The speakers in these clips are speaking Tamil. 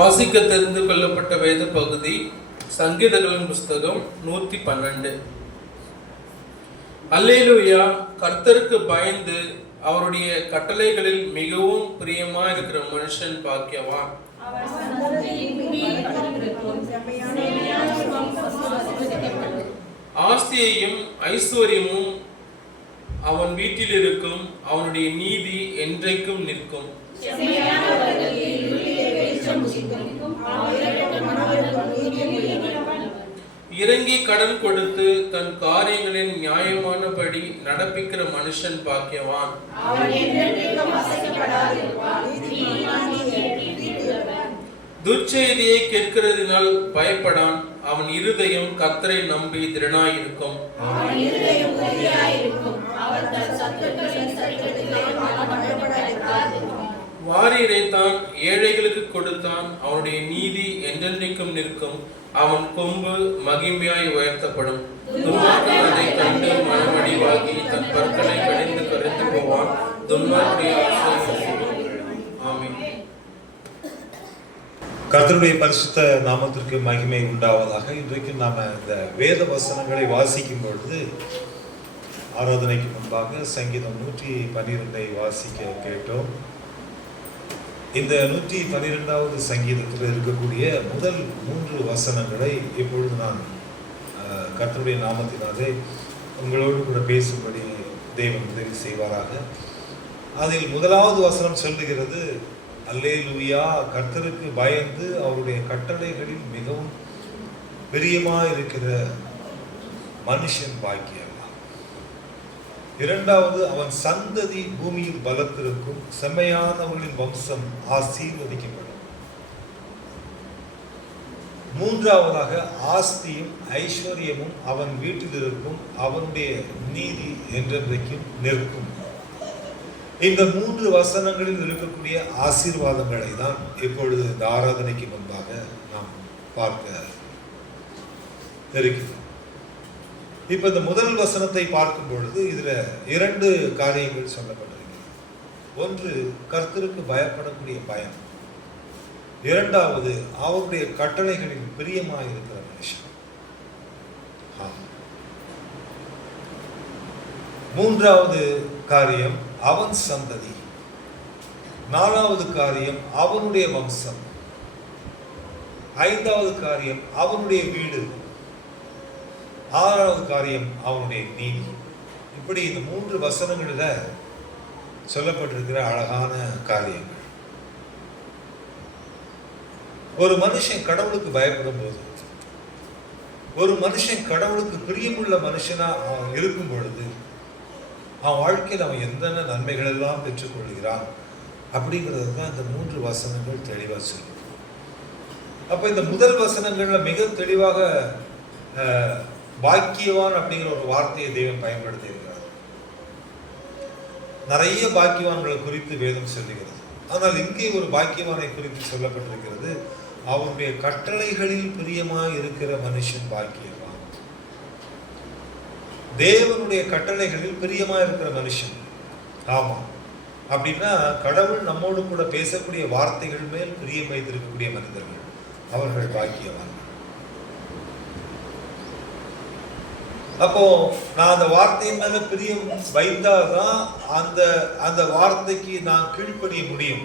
வாசிக்க தெரிந்து கொள்ளப்பட்ட வேத பகுதி சங்கீதங்களின் புஸ்தகம் 112. அல்லேலூயா. கர்த்தருக்கு பயந்து அவருடைய கட்டளைகளில் மிகவும் பிரியமா இருக்கிற மனுஷன் பாக்கியவான். ஆஸ்தியையும் ஐஸ்வர்யமும் அவன் வீட்டில் இருக்கும், அவனுடைய நீதி என்றைக்கும் நிற்கும். இறங்கி கடன் கொடுத்து தன் காரியங்களின் நியாயமானபடி நடப்பிக்கிற மனுஷன் பாக்கியவான். துர்ச்செய்தியை கேட்கிறதினால் பயப்படான். அவன் இருதயம் கர்த்தரை நம்பி திடனாயிருக்கும். வாரி இறைத்தான், ஏழைகளுக்கு கொடுத்தான். அவனுடைய நீதி என்றென்றைக்கும் நிற்கும். அவன் கொம்பு மகிமையாய் உயர்த்தப்படும். துன்மார்க்கன் அதை கண்டு மனமடிவாகி தன் பற்களை கடிந்து கரைந்து போவான். துன்மார்க்கனுடைய ஆமென். கர்த்தருடைய பரிசுத்த நாமத்திற்கு மகிமை உண்டாவதாக. இன்றைக்கு நாம இந்த வேத வசனங்களை வாசிக்கும் பொழுது ஆராதனைக்கு முன்பாக சங்கீதம் 112 வாசிக்க கேட்டோம். இந்த 112வது சங்கீதத்தில் இருக்கக்கூடிய முதல் 3 வசனங்களை இப்பொழுது நான் கர்த்தருடைய நாமத்தினாலே உங்களோடு கூட பேசும்படி தேவன் உதவி செய்வாராக. அதில் முதலாவது வசனம் சொல்லுகிறது, அல்லேலூயா, கர்த்தருக்கு பயந்து அவருடைய கட்டளைகளில் மிகவும் பிரியமாயிருக்கிற மனுஷன் பாக்கியவான். இரண்டாவது, அவன் சந்ததி பூமியில் பலத்திருக்கும், செம்மையானவர்களின் வம்சம் ஆசீர்வதிக்கப்படும். மூன்றாவதாக, ஆஸ்தியும் ஐஸ்வர்யமும் அவன் வீட்டில் இருக்கும், அவனுடைய நீதி என்றென்றைக்கும் நிற்கும். இந்த 3 வசனங்களில் இருக்கக்கூடிய ஆசீர்வாதங்களை தான் இப்பொழுது இந்த ஆராதனைக்கு முன்பாக நாம் பார்க்க இருக்கிறோம். இப்ப இந்த முதல் வசனத்தை பார்க்கும் பொழுது இதுல 2 காரியங்கள் சொல்லப்பட்டிருக்கிறது. ஒன்று, கர்த்தருக்கு பயப்படக்கூடிய பயம். இரண்டாவது, அவருடைய கட்டளைகளில் பிரியமாயிருக்கிற மனுஷன். மூன்றாவது காரியம், அவன் சந்ததி. நாலாவது காரியம், அவனுடைய வம்சம். ஐந்தாவது காரியம், அவனுடைய வீடு. ஆறாவது காரியம், அவனுடைய நீதி. இப்படி இந்த 3 வசனங்களில் சொல்லப்பட்டிருக்கிற அழகான காரியங்கள். ஒரு மனுஷன் கடவுளுக்கு பயப்படும் போது, ஒரு மனுஷன் கடவுளுக்கு பிரியமுள்ள மனுஷனா அவன் இருக்கும் பொழுது, அவன் வாழ்க்கையில் அவன் எந்தெந்த நன்மைகள் எல்லாம் பெற்றுக்கொள்கிறான் அப்படிங்கிறது தான் இந்த 3 வசனங்கள் தெளிவாக சொல்லும். அப்போ இந்த முதல் வசனங்கள்ல மிக தெளிவாக பாக்கியவான் அப்படிங்கிற ஒரு வார்த்தையை தேவன் பயன்படுத்தி இருக்கிறார். நிறைய பாக்கியவான்களை குறித்து வேதம் சொல்லுகிறது. ஆனால் இங்கே ஒரு பாக்கியவானை குறித்து சொல்லப்பட்டிருக்கிறது, அவருடைய கட்டளைகளில் பிரியமாய் இருக்கிற மனுஷன் பாக்கியவான். தேவனுடைய கட்டளைகளில் பிரியமா இருக்கிற மனுஷன். ஆமா, அப்படின்னா கடவுள் நம்மோடு கூட பேசக்கூடிய வார்த்தைகள் மேல் பிரியம் வைத்திருக்கக்கூடிய மனிதர்கள், அவர்கள் பாக்கியவான். அப்போ நான் அந்த வார்த்தையின் மேல பிரியம் வைத்தாதான் அந்த வார்த்தைக்கு நான் கீழ்ப்படிய முடியும்.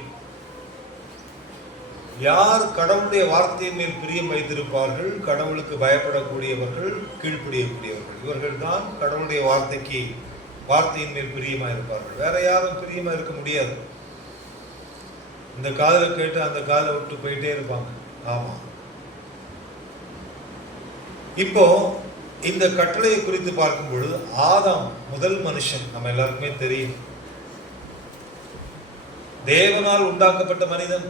யார் கடவுளுடைய வார்த்தையின் மேல் பிரியம் வைத்திருப்பார்கள், கடவுளுக்கு பயப்படக்கூடியவர்கள், கீழ்ப்படியக்கூடியவர்கள், இவர்கள் தான் கடவுளுடைய வார்த்தையின் மேல் பிரியமா இருப்பார்கள். வேற யாரும் பிரியமா இருக்க முடியாது. இந்த காதலை கேட்டு அந்த காதலை விட்டு போயிட்டே இருப்பாங்க. ஆமா, இப்போ இந்த கட்டளையை குறித்து பார்க்கும் பொழுது, ஆதாம் முதல் மனுஷன், நம்ம எல்லாருக்குமே தெரியும், தேவனால் உண்டாக்கப்பட்ட மனிதன்.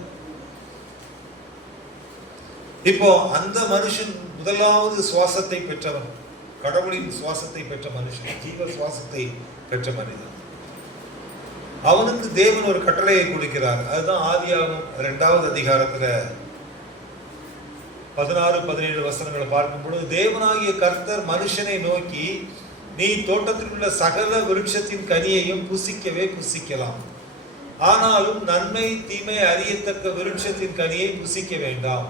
இப்போ அந்த மனுஷன் முதலாவது சுவாசத்தை பெற்றவன், கடவுளின் சுவாசத்தை பெற்ற மனுஷன், ஜீவ சுவாசத்தை பெற்ற மனிதன். அவனுக்கு தேவன் ஒரு கட்டளையை கொடுக்கிறார். அதுதான் ஆதியாகமம் 2வது அதிகாரத்துல 16-17 வசனங்களை பார்க்கும் பொழுது, தேவனாகிய கர்த்தர் மனுஷனை நோக்கி, நீ தோட்டத்தில் உள்ள சகல விருட்சத்தின் கனியையும் புசிக்கவே புசிக்கலாம், ஆனாலும் நன்மை தீமை அறியத்தக்க விருட்சத்தின் கனியை புசிக்க வேண்டாம்,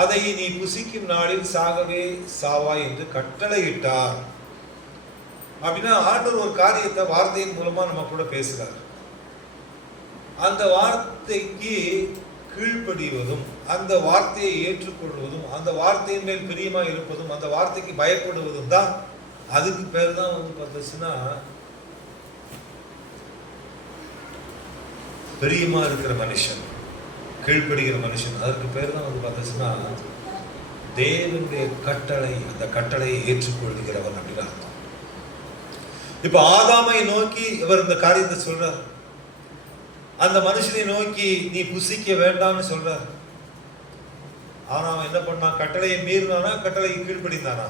அதை நீ புசிக்கும் நாளில் சாகவே சாவாய் என்று கட்டளையிட்டார். அப்படின்னா ஆண்டவர் ஒரு காரியத்தை வார்த்தையின் மூலமா நம்ம கூட பேசுறார். அந்த வார்த்தைக்கு கீழ்ப்படிவதும், அந்த வார்த்தையை ஏற்றுக்கொள்வதும், அந்த வார்த்தையின் மேல் பிரியமா இருப்பதும், அந்த வார்த்தைக்கு பயப்படுவதும் தான், அதுக்கு பேர் தான் பார்த்துச்சுன்னா பிரியமா இருக்கிற மனுஷன், கீழ்ப்படுகிற மனுஷன். அதற்கு பேர் தான் பார்த்துச்சுன்னா தேவனுடைய கட்டளை, அந்த கட்டளையை ஏற்றுக்கொள்கிறவன் அப்படின்னு அர்த்தம். இப்ப ஆதாமை நோக்கி இவர் இந்த காரியத்தை சொல்றார். அந்த மனுஷனை நோக்கி நீ புசிக்க வேண்டாம்னு சொல்றார். ஆனா அவன் என்ன பண்ணான்? கட்டளையை மீறினானா, கட்டளையை கீழ்ப்படிந்தானா?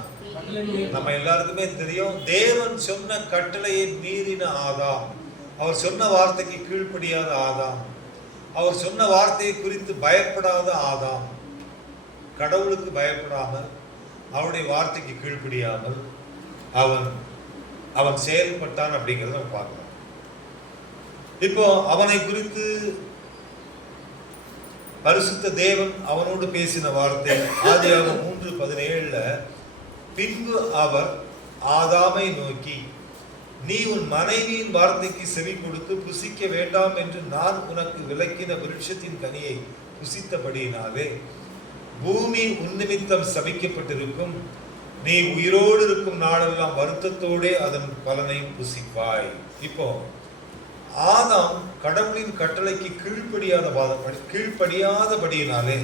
நம்ம எல்லாருக்குமே தெரியும், தேவன் சொன்ன கட்டளையை மீறின ஆதாம், அவர் சொன்ன வார்த்தைக்கு கீழ்ப்படியாத ஆதாம், அவர் சொன்ன வார்த்தையை குறித்து பயப்படாத ஆதாம், கடவுளுக்கு பயப்படாமல் அவருடைய வார்த்தைக்கு கீழ்ப்படியாமல் அவன் செயல்பட்டான் அப்படிங்கிறத நம்ம பார்க்கலாம். இப்போ அவனை குறித்து பரிசுத்த தேவன் அவனோடு பேசின வார்த்தை ஆதியாகமம் 3:17 பின்பு அவர் ஆதாமை நோக்கி, நீ உன் மனைவியின் வார்த்தைக்கு செவி கொடுத்து புசிக்க வேண்டாம் என்று நான் உனக்கு விலக்கின விருட்சத்தின் கனியை புசித்தபடியினாலே பூமி உன்னிமித்தம் சபிக்கப்பட்டிருக்கும், நீ உயிரோடு இருக்கும் நாளெல்லாம் வருத்தத்தோடே அதன் பலனை புசிப்பாய். இப்போ ஆதாம் கடவுளின் கட்டளைக்கு கீழ்ப்படியாதபடியினாலே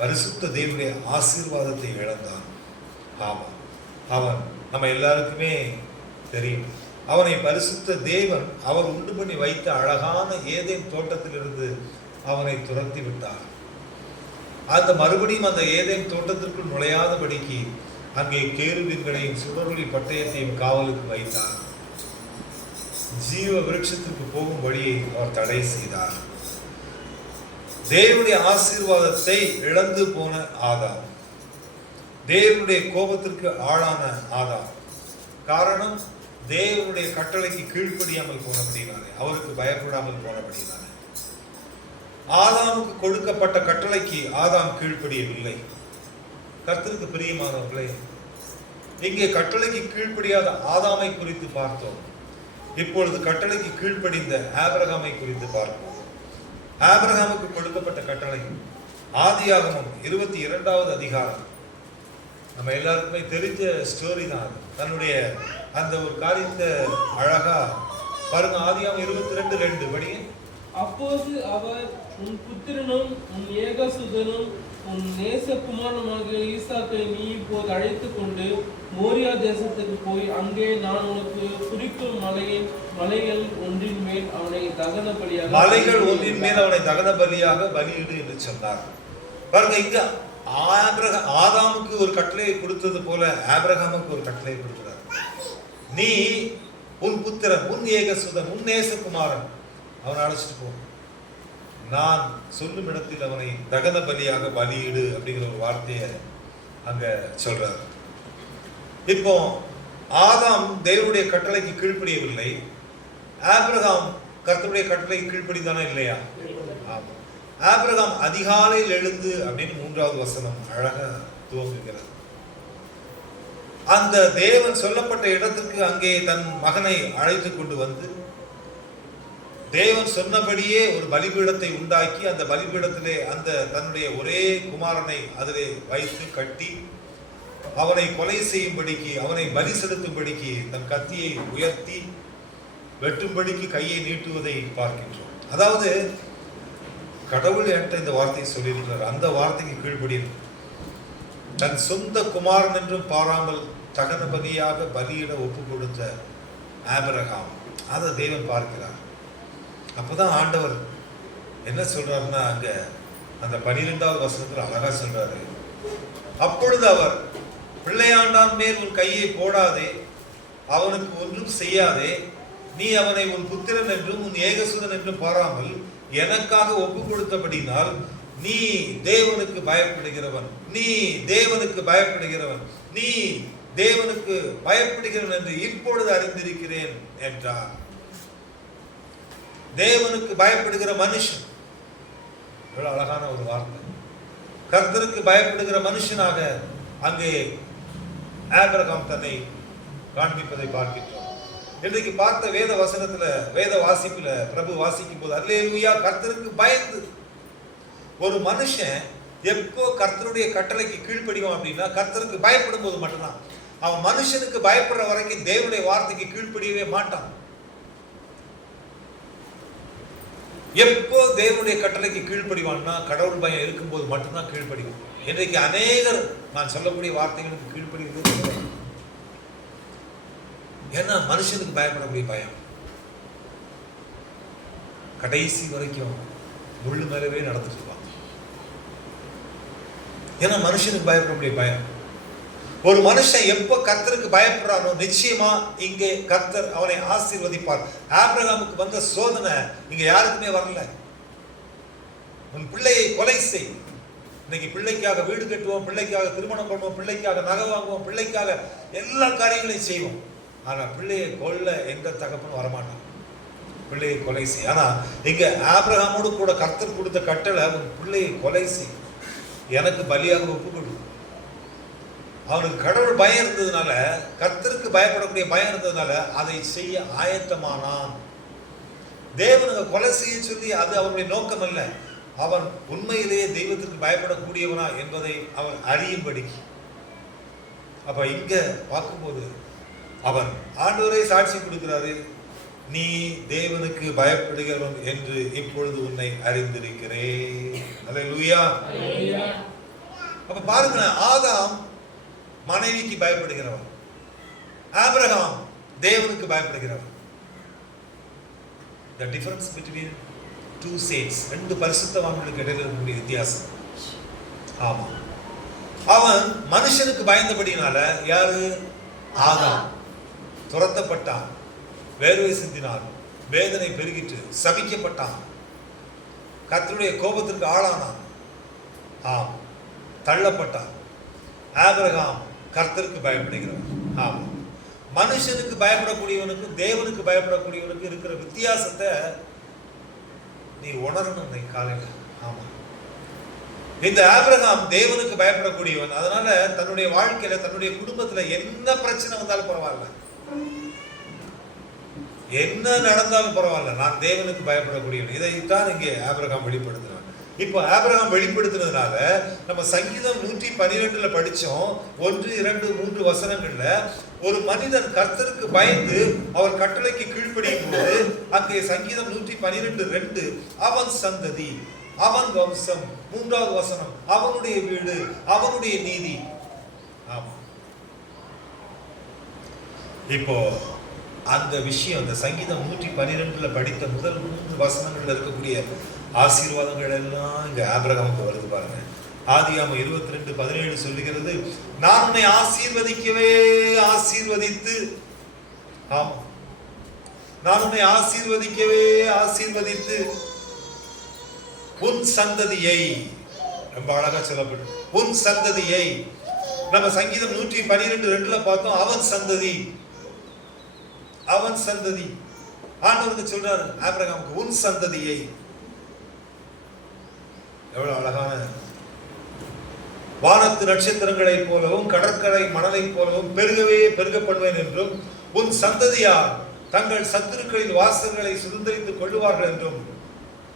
பரிசுத்த தேவனுடைய ஆசீர்வாதத்தை இழந்தான். ஆமா, அவன் நம்ம எல்லாருக்குமே தெரியும், அவனை பரிசுத்த தேவன் அவர் உண்டு பண்ணி வைத்த அழகான ஏதேன் தோட்டத்திலிருந்து அவனை துரத்தி விட்டார். அந்த மறுபடியும் அந்த ஏதேன் தோட்டத்திற்குள் நுழையாதபடிக்கு அங்கே கேருபீன்களையும் சுடரொளி பட்டயத்தையும் காவலுக்கு வைத்தார். ஜீவ விருட்சத்திற்கு போகும் வழியை அவர் தடை செய்தார். தேவனுடைய ஆசீர்வாதத்தை இழந்து போன ஆதாம், தேவனுடைய கோபத்திற்கு ஆளான ஆதாம், காரணம் தேவனுடைய கட்டளைக்கு கீழ்ப்படியாமல் போனபடினாலே, அவருக்கு பயப்படாமல் போனபடினாலே. ஆதாமுக்கு கொடுக்கப்பட்ட கட்டளைக்கு ஆதாம் கீழ்ப்படியவில்லை. கர்த்தருக்கு பிரியமானவர்களே, இங்கே கட்டளைக்கு கீழ்ப்படியாத ஆதாமை குறித்து பார்த்தோம். இப்பொழுது கட்டளைக்கு கீழ்ப்படிந்த ஆபிரகாமை குறித்து பார்ப்போம். ஆபிரகாமுக்கு கொடுக்கப்பட்ட கட்டளை ஆதியாகமம் 22வது அதிகாரம். நம்ம எல்லாருக்குமே தெரிஞ்ச ஸ்டோரி தான். தன்னுடைய அந்த ஒரு காரியத்தை அழகா பாருங்க. ஆதியாகமம் 22:2 படி, அப்போது அவர் உன் புத்திரனும் உன் ஏகசுதனும் உன் நேசகுமாரனாகிய ஈசாக்கை நீ இப்போது அழைத்துக் கொண்டு மோரியா தேசத்துக்கு போய் அங்கே நான் உனக்கு குறிக்கும் மலைகள் ஒன்றின் மேல் அவனை தகன பலியாக பலியிடு என்று சொன்னார். பாருங்க, இங்க ஆதாமுக்கு ஒரு கட்டளையை கொடுத்தது போல ஆபிரகாமுக்கு ஒரு கட்டளையை கொடுக்கிறார். நீ உன் புத்திரன், உன் ஏகசுதன், உன் நேசகுமாரன் அவனை அழைச்சிட்டு போ, நான் சொல்லும் இடத்தில் அவனை தகன பலியாக பலியிடு அப்படிங்கிற ஒரு வார்த்தையை அங்க சொல்றார். இப்போ ஆதாம் தேவனுடைய கட்டளைக்கு கீழ்ப்படியவில்லை, ஆபிரகாம் கர்த்தருடைய கட்டளைக்கு கீழ்ப்படிதானா இல்லையா? ஆபிரகாம் அதிகாலையில் எழுந்து அப்படின்னு 3வது வசனம் அழகா துவங்குகிறது. அந்த தேவன் சொல்லப்பட்ட இடத்துக்கு அங்கே தன் மகனை அழைத்து கொண்டு வந்து தேவன் சொன்னபடியே ஒரு பலிபீடத்தை உண்டாக்கி அந்த பலிபீடத்திலே அந்த தன்னுடைய ஒரே குமாரனை அதிலே வைத்து கட்டி அவனை கொலை செய்யும்படிக்கு, அவனை பலி செலுத்தும்படிக்கு தன் கத்தியை உயர்த்தி வெட்டும்படிக்கு கையை நீட்டுவதை பார்க்கின்றோம். அதாவது கடவுள் என்கிட்ட இந்த வார்த்தையை சொல்லியிருக்கிறார். அந்த வார்த்தைக்கு கீழ்ப்படி தன் சொந்த குமாரன் என்றும் பாராமல் தகன பலியாக பலியிட ஒப்பு கொடுத்த ஆபிரகாம், அதை தேவன் பார்க்கிறார். அப்போதான் ஆண்டவர் என்ன சொல்றாருன்னா, அங்க அந்த 12வது வசனத்தில் அழகா சொல்றாரு, அப்பொழுது அவர் பிள்ளையாண்டான் மேல் உன் கையை போடாதே, அவனுக்கு ஒன்றும் செய்யாதே, நீ அவனை உன் புத்திரன் என்றும் உன் ஏகசுதன் என்றும் பாராமல் எனக்காக ஒப்பு கொடுத்தபடினால் நீ தேவனுக்கு பயப்படுகிறவன், நீ தேவனுக்கு பயப்படுகிறவன், நீ தேவனுக்கு பயப்படுகிறவன் என்று இப்பொழுது அறிந்திருக்கிறேன் என்றார். தேவனுக்கு பயப்படுகிற மனுஷன். எவ்வளவு அழகான ஒரு வார்த்தை. கர்த்தருக்கு பயப்படுகிற மனுஷனாக அங்கே ஆபிரகாம் தன்னை காண்பிப்பதை பார்க்கின்றோம். இன்றைக்கு பார்த்த வேத வசனத்துல, வேத வாசிப்புல பிரபு வாசிக்கும் போது அல்லேலூயா, கர்த்தருக்கு பயந்து. ஒரு மனுஷன் எப்போ கர்த்தருடைய கட்டளைக்கு கீழ்ப்படிவான் அப்படின்னா கர்த்தருக்கு பயப்படும் போது மட்டும்தான். அவன் மனுஷனுக்கு பயப்படுற வரைக்கும் தேவனுடைய வார்த்தைக்கு கீழ்ப்படியவே மாட்டான். எப்போ தேவனுடைய கட்டளைக்கு கீழ்ப்படிவான்னா கடவுள் பயம் இருக்கும்போது மட்டும்தான் கீழ்ப்படிவான். இன்றைக்கு அநேகர் நான் சொல்லக்கூடிய வார்த்தைகளுக்கு கீழ்ப்படிவது. ஏன்னா மனுஷனுக்கு பயப்படக்கூடிய பயம் கடைசி வரைக்கும் முள்ளு மேலவே நடந்துட்டு இருப்பாங்க. ஏன்னா மனுஷனுக்கு பயப்படக்கூடிய பயம். ஒரு மனுஷன் எப்ப கர்த்தருக்கு பயப்படுறானோ நிச்சயமா இங்கே கர்த்தர் அவனை ஆசீர்வதிப்பார். ஆபிரகாமுக்கு வந்த சோதனை இங்க யாருக்குமே வரல. உன் பிள்ளையை கொலை செய். இன்னைக்கு பிள்ளைக்காக வீடு கட்டுவோம், பிள்ளைக்காக திருமணம் பண்ணுவோம், பிள்ளைக்காக நகை வாங்குவோம், பிள்ளைக்காக எல்லா காரியங்களையும் செய்வோம். ஆனா பிள்ளையை கொல்ல எந்த தகப்பனும் வரமாட்டான். பிள்ளையை கொலை செய். ஆனா இங்க ஆபிரகாமோடு கூட கர்த்தர் கொடுத்த கட்டளை, உன் பிள்ளையை கொலை செய், எனக்கு பலியாக ஒப்புக்கொடு. அவனுக்கு கடவுள் பயம் இருந்ததுனால, கர்த்தருக்கு பயப்படக்கூடிய பயம் இருந்ததுனால அதை செய்ய ஆயத்தமானான். தேவனுக்கு கொலை செய்ய சொல்லி அது அவனுடைய நோக்கம் அல்ல. அவன் உண்மையிலேயே தெய்வத்திற்கு பயப்படக்கூடியவனா என்பதை அவன் அறியும்படி. அப்ப இங்க பார்க்கும்போது அவன் ஆண்டவரை சாட்சி கொடுக்கிறாரு, நீ தேவனுக்கு பயப்படுகிறவன் என்று இப்பொழுது உன்னை அறிந்திருக்கிறேன். அல்லேலூயா. அப்ப பாருங்க, ஆதாம் மனைவிக்கு பயப்படுகிறவன், ஆபிரகாம் தேவனுக்கு பயப்படுகிறவன். The difference between two saints, ரெண்டு பரிசுத்தவான்களுக்கு இடையில இருக்கக்கூடிய வித்தியாசம். ஆமா, அவன் மனுஷனுக்கு பயந்தபடினால, யாரு? ஆதாம் துரத்தப்பட்டான், வேர்வை சிந்தினான், வேதனை பெருகிட்டு சபிக்கப்பட்டான், கர்த்தருடைய கோபத்திற்கு ஆளானான், தள்ளப்பட்டான். ஆபிரகாம் கர்த்தருக்கு பயப்படுகிறவன். ஆமா, மனுஷனுக்கு பயப்படக்கூடியவனுக்கும் தேவனுக்கு பயப்படக்கூடியவனுக்கு இருக்கிற வித்தியாசத்தை நீ உணரணும் இந்த காலையில. ஆமா, இந்த ஆபிரகாம் தேவனுக்கு பயப்படக்கூடியவன். அதனால தன்னுடைய வாழ்க்கையில, தன்னுடைய குடும்பத்துல என்ன பிரச்சனை வந்தாலும் பரவாயில்ல, என்ன நடந்தாலும் பரவாயில்ல, நான் தேவனுக்கு பயப்படக்கூடியவன். இதைத்தான் இங்கே ஆபிரகாம் வெளிப்படுத்துறான். இப்போ ஆபிரகாம் வெளிப்படுத்தினதுனால நம்ம சங்கீதம் 112 படிச்சோம், 1, 2, 3 வசனங்கள்ல ஒரு மனிதன் கர்த்தருக்கு பயந்து அவர் கட்டளைக்கு கீழ்ப்படியும் போது அங்கே சங்கீதம் 112:2 அவன் சந்ததி, அவன் வம்சம், 3வது வசனம் அவனுடைய வீடு, அவனுடைய நீதி. ஆமா, இப்போ அந்த விஷயம், அந்த சங்கீதம் 112 படித்த முதல் 3 வசனங்கள்ல இருக்கக்கூடிய ஆசீர்வாதங்கள் எல்லாம் இங்க ஆபிரகாமுக்கு வருது பாருங்க. ஆதியாகமம் 22:17 சொல்லுகிறது, நான் உன்னை ஆசீர்வதிக்கவே ஆசீர்வதித்து, ஆமா, நான் உன்னை ஆசீர்வதிக்கவே ஆசீர்வதித்து உன் சந்ததியை, ரொம்ப அழகா சொல்லப்படும், உன் சந்ததியை. நம்ம சங்கீதம் 112:2 பார்த்தோம், அவன் சந்ததி, அவன் சந்ததி. ஆண்டவருக்கு சொல்றாரு ஆபிரகாமுக்கு, உன் சந்ததியை. எவ்வளவு அழகான, வானத்து நட்சத்திரங்களைப் போலவும் கடற்கரை மணலைப் போலவும் பெருகவே பெருகப்படுவேன் என்றும், உன் சந்ததியார் தங்கள் சத்துருக்களின் வாசல்களை சுதந்திரித்துக் கொள்ளுவார்கள் என்றும்.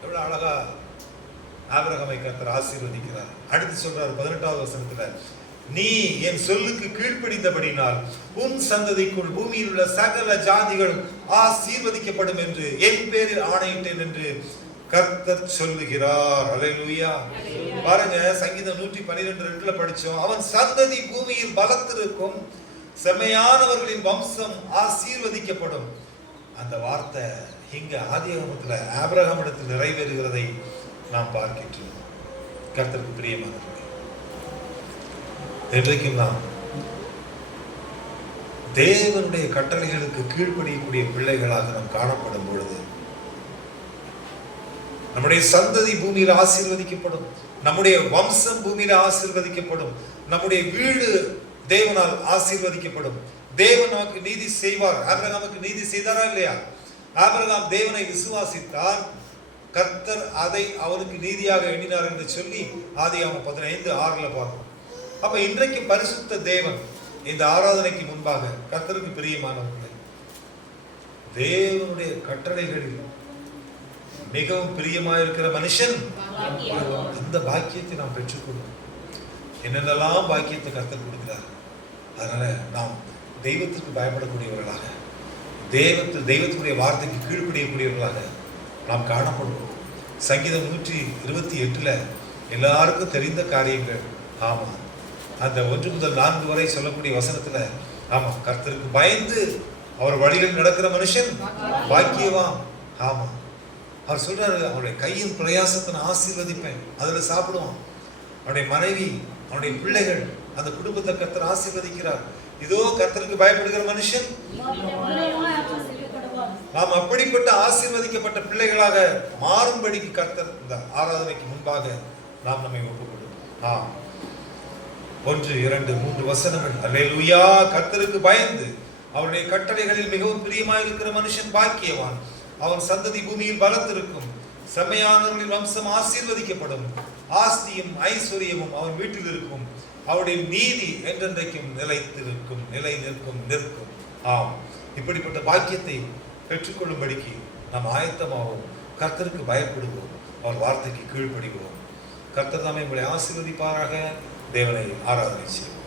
எவ்வளவு அழகா ஆபிரகாமை கர்த்தர் ஆசீர்வதிக்கிறார். அடுத்து சொல்றார் 18வது வசனத்துல, நீ என் சொல்லுக்கு கீழ்ப்படிந்தபடினால் உன் சந்ததிக்குள் பூமியில் உள்ள சகல ஜாதிகள் ஆசீர்வதிக்கப்படும் என்று என் பேரில் ஆணையிட்டேன் என்று கர்த்தர் சொல்லுகிறார். அல்லேலூயா. பாருங்க, சங்கீதம் 112:2 படிச்சோம், அவன் சந்ததி பூமியில் பலத்திருக்கும், செம்மையானவர்களின் வம்சம் ஆசீர்வதிக்கப்படும். அந்த வார்த்தை இங்க ஆதியாகமத்துல ஆபிரகாமிடத்தில் நிறைவேறுகிறதை நாம் பார்க்கின்றோம். கர்த்தருக்கு பிரியமானவர்களே, இன்றைக்கும் நாம் தேவனுடைய கட்டளைகளுக்கு கீழ்ப்படியக்கூடிய பிள்ளைகளாக நாம் காணப்படும் பொழுது நம்முடைய சந்ததி பூமியில ஆசீர்வதிக்கப்படும், நம்முடைய வம்சம் பூமியில ஆசீர்வதிக்கப்படும், நம்முடைய வீடு தேவனால் ஆசீர்வதிக்கப்படும். தேவன் நமக்கு நீதி செய்வார். ஆபிரகாமுக்கு நீதி செய்தாரா இல்லையா? ஆபிரகாம் தேவனை விசுவாசித்தான், கர்த்தர் அதை அவனுக்கு நீதியாக எண்ணினார் என்று சொல்லி ஆதியாகமம் 15:6 பார்க்கிறோம். அப்ப இன்றைக்கு பரிசுத்த தேவன் இந்த ஆராதனைக்கு முன்பாக கர்த்தருக்கு பிரியமானவர்களே, தேவனுடைய கட்டளைகளில் மிகவும் பிரியமாயிருக்கிற மனுஷன் அந்த பாக்கியத்தை நாம் பெற்றுக்கொள்வோம். என்னென்னலாம் பாக்கியத்தை கர்த்தர் கொடுக்கிறார். அதனால நாம் தெய்வத்திற்கு பயப்படக்கூடியவர்களாக, தெய்வத்தினுடைய வார்த்தைக்கு கீழ்ப்படியக்கூடியவர்களாக நாம் காணப்படுவோம். சங்கீதம் 128 எல்லாருக்கும் தெரிந்த காரியங்கள். ஆமா, அந்த 1 முதல் 4 வரை சொல்லக்கூடிய வசனத்துல, ஆமா, கர்த்தருக்கு பயந்து அவர் வழிகள் நடக்கிற மனுஷன் பாக்கியவான். ஆமா, அவர் சொல்றாரு, அவருடைய கையின் பிரயாசத்தை நான் ஆசீர்வதிப்பேன், அதுல சாப்பிடுவான். அவருடைய மனைவி, அவருடைய பிள்ளைகள், அந்த குடும்பத்தை கர்த்தர் ஆசீர்வதிக்கிறார். இதோ கர்த்தருக்கு பயப்படுகிற மனுஷன். நாம் அப்படிப்பட்ட ஆசீர்வதிக்கப்பட்ட பிள்ளைகளாக மாறும்படிக்கு கர்த்தர் இந்த ஆராதனைக்கு முன்பாக நாம் நம்மை ஒப்புக்கொள்வோம். 1, 2, 3 வசனங்கள். அல்லேலூயா. கர்த்தருக்கு பயந்து அவருடைய கட்டளைகளில் மிகவும் பிரியமாயிருக்கிற மனுஷன் பாக்கியவான். அவன் சந்ததி பூமியில் பலத்திருக்கும். செம்மையானவர்களின் வம்சம் ஆசீர்வதிக்கப்படும். ஆஸ்தியும் ஐஸ்வர்யமும் அவன் வீட்டில் இருக்கும். அவருடைய நீதி என்றென்றைக்கும் நிலைத்திருக்கும், நிலை நிற்கும். ஆம், இப்படிப்பட்ட பாக்கியத்தை பெற்றுக்கொள்ளும்படிக்கு நாம் ஆயத்தமாவோம். கர்த்தருக்கு பயப்படுவோம், அவர் வார்த்தைக்கு கீழ்ப்படிவோம். கர்த்தர் தாமே உங்களை ஆசீர்வதிப்பாராக. தேவனை ஆராதனை செய்வோம்.